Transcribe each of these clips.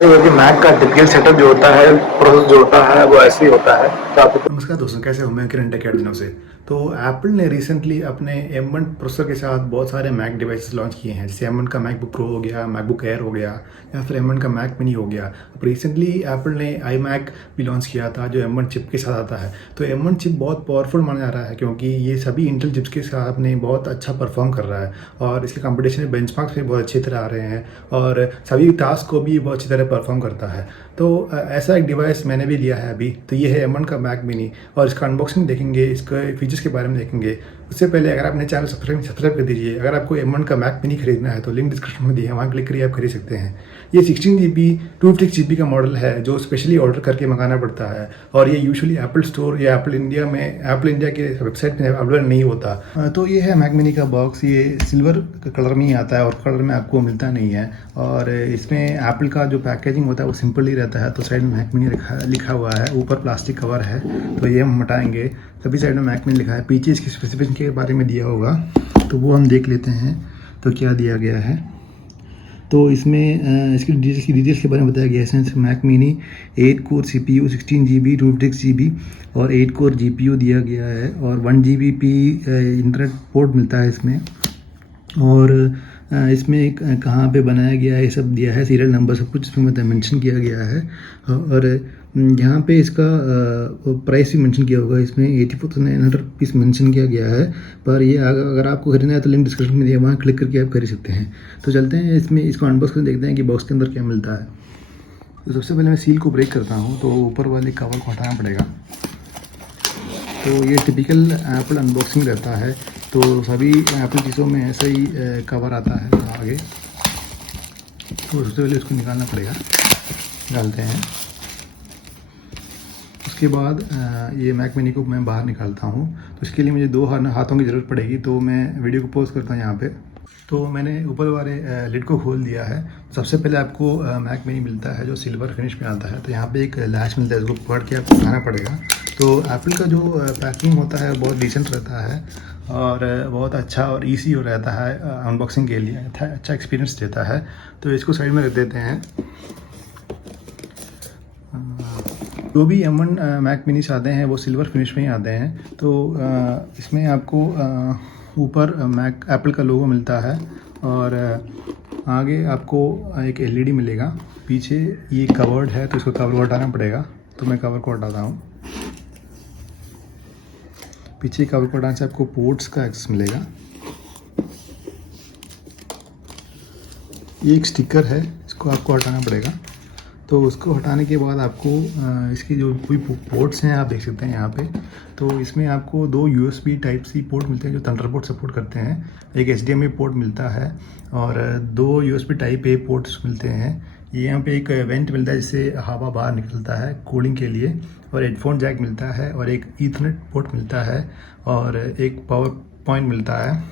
क्योंकि मैक का typical setup जो होता है, प्रोसेस जो होता है वो ऐसे ही होता है। तो आपको नमस्कार दोस्तों, कैसे हो? मैं किरण टेक दिनों से। तो एप्पल ने रिसेंटली अपने M1 प्रोसेसर के साथ बहुत सारे मैक डिवाइसेस लॉन्च किए हैं, जैसे M1 का मैकबुक प्रो हो गया, मैकबुक एयर हो गया, या फिर M1 का मैक मिनी हो गया। अब रिसेंटली एप्पल ने iMac भी लॉन्च किया था जो M1 चिप के साथ आता है। तो M1 चिप बहुत पावरफुल माना जा रहा है क्योंकि ये सभी इंटेल चिप्स के साथ अपने बहुत अच्छा परफॉर्म कर रहा है और इसके कंपटीशन में बेंचमार्क्स भी बहुत अच्छी तरह आ रहे हैं और सभी टास्क को भी बहुत अच्छी तरह परफॉर्म करता है। तो ऐसा एक डिवाइस मैंने भी लिया है अभी। तो ये है M1 का मैक मिनी और इसका अनबॉक्सिंग देखेंगे, इसके फीचर्स के बारे में देखेंगे। उससे पहले अगर आपने चैनल सब्सक्राइब कर दीजिए। अगर आपको M1 का मैक मिनी खरीदना है तो लिंक डिस्क्रिप्शन में दिए है, वहाँ क्लिक करिए, आप खरीद सकते हैं। ये 16GB 256GB का मॉडल है जो स्पेशली ऑर्डर करके मंगाना पड़ता है और ये यूजुअली एप्पल स्टोर या एप्पल इंडिया के वेबसाइट में अवेलेबल नहीं होता। तो ये है मैक मिनी का बॉक्स। ये सिल्वर कलर में ही आता है और कलर में आपको मिलता नहीं है। और इसमें एप्पल का जो पैकेजिंग होता है वो सिंपल ही रहता है। तो साइड में मैक मिनी लिखा हुआ है, ऊपर प्लास्टिक कवर है, तो ये हम हटाएंगे। सभी साइड में मैक मिनी लिखा है, पीछे इसकी स्पेसिफिकेशन के बारे में दिया होगा तो वो हम देख लेते हैं। तो क्या दिया गया है, तो इसमें इसकी डिटेल्स के बारे में बताया गया है। Mac mini 8 core CPU 16GB 256GB और 8 कोर GPU दिया गया है और 1 GBP इंटरनेट पोर्ट मिलता है इसमें। और इसमें कहाँ पे बनाया गया है ये सब दिया है, सीरियल नंबर सब कुछ इसमें मतलब मेंशन किया गया है। और यहाँ पे इसका प्राइस भी मेंशन किया होगा, इसमें 84,900 रुपीज़ मेंशन किया गया है। पर ये अगर आपको खरीदना है तो लिंक डिस्क्रिप्शन में दिया है, वहाँ क्लिक करके आप खरीद सकते हैं। तो चलते हैं इसमें, इसको अनबॉक्स करके देखते हैं कि बॉक्स के अंदर क्या मिलता है। तो सबसे पहले मैं सील को ब्रेक करता हूँ, तो ऊपर वाले कवर को हटाना पड़ेगा। तो ये टिपिकल एप्पल अनबॉक्सिंग रहता है, तो सभी एप्पल चीज़ों में ऐसा ही कवर आता है आगे। तो सबसे पहले इसको निकालना पड़ेगा, निकालते हैं। उसके बाद ये मैक मिनी को मैं बाहर निकालता हूँ। तो इसके लिए मुझे 2 हाथों की ज़रूरत पड़ेगी, तो मैं वीडियो को पॉज करता हूँ यहाँ पे। तो मैंने ऊपर वाले लिड को खोल दिया है। सबसे पहले आपको मैक मिनी मिलता है जो सिल्वर फिनिश में आता है। तो यहाँ पे एक लैच मिलता है, इसको पकड़ के आपको उठाना पड़ेगा। तो एप्पल का जो पैकिंग होता है बहुत डिसेंट रहता है और बहुत अच्छा और ईजी हो रहता है अनबॉक्सिंग के लिए, अच्छा एक्सपीरियंस देता है। तो इसको साइड में रख देते हैं। जो भी M1 मैक मिनीस आते हैं वो सिल्वर फिनिश में ही आते हैं। तो इसमें आपको ऊपर मैक एप्पल का लोगो मिलता है और आगे आपको एक LED मिलेगा। पीछे ये कवर्ड है तो इसको कवर को हटाना पड़ेगा, तो मैं कवर को हटाता हूँ। पीछे कवर को हटाने से आपको पोर्ट्स का एक्सेस मिलेगा। ये एक स्टिकर है, इसको आपको हटाना पड़ेगा। तो उसको हटाने के बाद आपको इसकी जो कोई पोर्ट्स हैं आप देख सकते हैं यहाँ पे। तो इसमें आपको 2 USB Type-C पोर्ट मिलते हैं जो थंडरबोल्ट सपोर्ट करते हैं। एक HDMI पोर्ट मिलता है और 2 USB Type-A पोर्ट्स मिलते हैं। ये यहाँ पे एक वेंट मिलता है जिससे हवा बाहर निकलता है कूलिंग के लिए, और हेडफोन जैक मिलता है और एक ईथरनेट पोर्ट मिलता है और एक पावर पॉइंट मिलता है।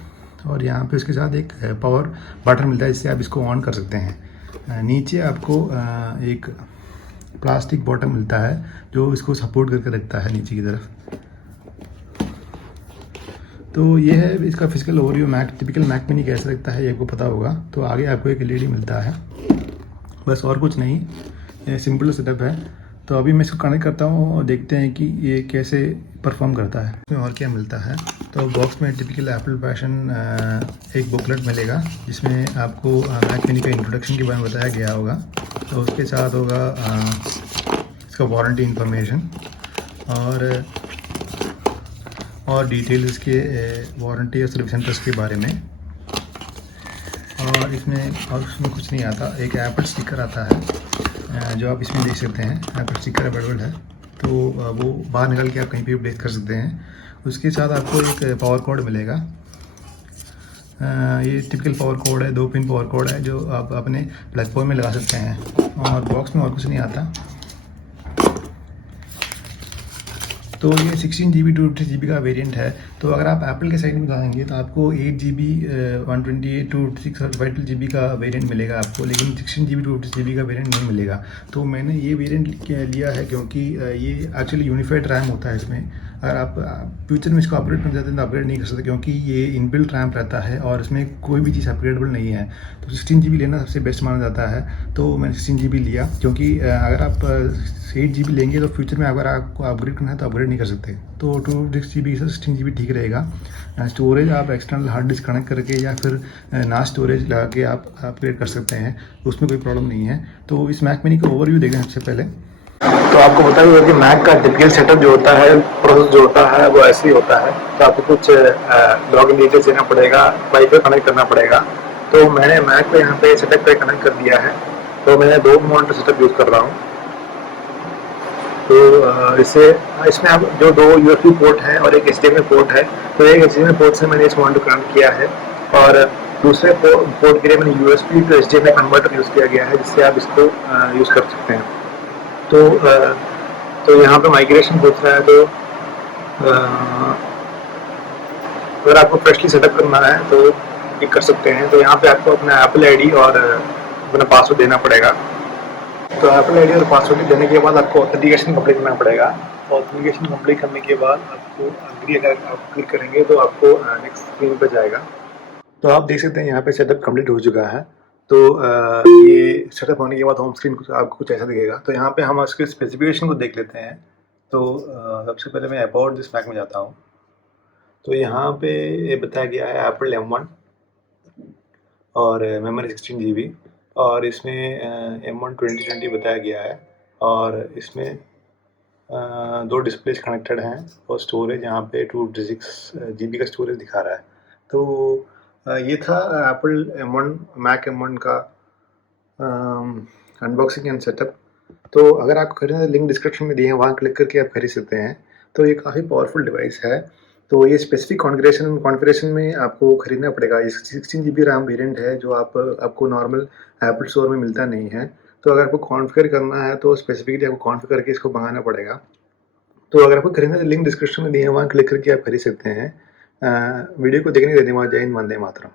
और यहाँ पे उसके साथ एक पावर बटन मिलता है जिससे आप इसको ऑन कर सकते हैं। नीचे आपको एक प्लास्टिक बॉटम मिलता है जो इसको सपोर्ट करके रखता है नीचे की तरफ। तो ये है इसका physical overview. Typical Mac mini कैसे लगता है ये आपको पता होगा। तो आगे आपको एक LED मिलता है, बस और कुछ नहीं, ये सिंपल सेटअप है। तो अभी मैं इसको कनेक्ट करता हूँ और देखते हैं कि ये कैसे परफॉर्म करता है। इसमें और क्या मिलता है, तो बॉक्स में टिपिकल एप्पल फैशन एक बुकलेट मिलेगा जिसमें आपको मैक मिनी का इंट्रोडक्शन के बारे में बताया गया होगा। तो उसके साथ होगा इसका वारंटी इंफॉर्मेशन और डिटेल इसके वारंटी और सर्विस सेंटर्स के बारे में। और उसमें कुछ नहीं आता, एक एप्पल स्टिकर आता है जो आप इसमें देख सकते हैं। एप्पल स्टिकर अवेलेबल है, तो वो बाहर निकाल के आप कहीं पे भी प्लेस कर सकते हैं। उसके साथ आपको एक पावर कोड मिलेगा। ये टिपिकल पावर कोड है, 2 पिन पावर कोड है जो आप अपने प्लेटफॉर्म में लगा सकते हैं। और बॉक्स में और कुछ नहीं आता। तो ये 16GB 256GB का वेरिएंट है। तो अगर आप एप्पल के साइड में जाएंगे तो आपको 8GB 128 256GB का वेरिएंट मिलेगा आपको, लेकिन 16GB 256GB का वेरिएंट नहीं मिलेगा। तो मैंने ये वेरिएंट लिया है क्योंकि ये एक्चुअली यूनिफाइड रैम होता है इसमें। अगर आप फ्यूचर में इसको अपग्रेड करना चाहते हैं तो अपग्रेड नहीं कर सकते, क्योंकि ये इनबिल्ट रैम रहता है और इसमें कोई भी चीज़ अपग्रेडेबल नहीं है। तो 16 GB लेना सबसे बेस्ट माना जाता है, तो मैंने 16 GB लिया, क्योंकि अगर आप 8 GB लेंगे तो फ्यूचर में अगर आपको अपग्रेड करना है तो अपग्रेड नहीं कर सकते। तो 256 GB से 16 GB ठीक रहेगा। स्टोरेज आप एक्सटर्नल हार्ड डिस्क कनेक्ट करके या फिर ना स्टोरेज लगा के आप अपग्रेड कर सकते हैं, तो उसमें कोई प्रॉब्लम नहीं है। तो इस मैक मिनी का ओवरव्यू देखें सबसे पहले। तो आपको पता ही होगा कि मैक का टिपिकल सेटअप जो होता है, प्रोसेस जो होता है वो ऐसे ही होता है। तो आपको कुछ लॉगिन डिटेल्स देना पड़ेगा, वाईफाई कनेक्ट करना पड़ेगा। तो मैंने मैक पे यहाँ पे सेटअप पे कनेक्ट कर दिया है। तो मैं 2 मॉनिटर सेटअप यूज़ कर रहा हूँ। तो इसमें अब जो 2 यूएसबी पोर्ट है और एक एचडीएमआई पोर्ट है। तो एक एचडीएमआई पोर्ट से मैंने इस मॉनिटर कनेक्ट किया है और दूसरे पोर्ट के लिए मैंने USB to HDMI converter use किया गया है, जिससे आप इसको यूज़ कर सकते हैं। तो यहाँ पे माइग्रेशन पूछ रहा है। तो अगर आपको फ्रेशली सेटअप करना है तो ये कर सकते हैं। तो यहाँ पे आपको अपना एप्पल आईडी और अपना पासवर्ड देना पड़ेगा। तो एप्पल आईडी और पासवर्ड देने के बाद आपको ऑथेंटिकेशन कंप्लीट करना पड़ेगा। ऑथेंटिकेशन कंप्लीट करने के बाद आपको अग्री अगर आप क्लिक करेंगे तो आपको नेक्स्ट स्क्रीन पे जाएगा। तो आप देख सकते हैं यहाँ पे सेटअप कंप्लीट हो चुका है। तो ये सेटअप होने के बाद होम स्क्रीन आपको कुछ ऐसा दिखेगा। तो यहाँ पे हम उसके स्पेसिफिकेशन को देख लेते हैं। तो सबसे पहले मैं अबाउट दिस मैक में जाता हूँ। तो यहाँ पे ये बताया गया है एप्पल M1 और मेमोरी 16 GB और इसमें M1 2020 बताया गया है और इसमें 2 डिस्प्लेज कनेक्टेड हैं और स्टोरेज यहाँ पे 256 GB का स्टोरेज दिखा रहा है। तो ये था एप्पल M1 मैक M1 का अनबॉक्सिंग एंड सेटअप। तो अगर आपको खरीदना है, लिंक डिस्क्रिप्शन में दिए हैं, वहाँ क्लिक करके आप खरीद सकते हैं। तो ये काफ़ी पावरफुल डिवाइस है। तो ये स्पेसिफिक कॉन्फ़िगरेशन में आपको खरीदना पड़ेगा। ये 16 GB रैम वेरिएंट है जो आपको नॉर्मल एप्पल स्टोर में मिलता नहीं है। तो अगर आपको कॉन्फ़िगर करना है तो स्पेसिफिकली आपको कॉन्फ़िगर करके इसको मंगाना पड़ेगा। तो अगर आपको खरीदना है तो लिंक डिस्क्रिप्शन में दिए हैं, वहाँ क्लिक करके आप खरीद सकते हैं। वीडियो को देखने के लिए धन्यवाद। जय हिंद, वंदे मातरम।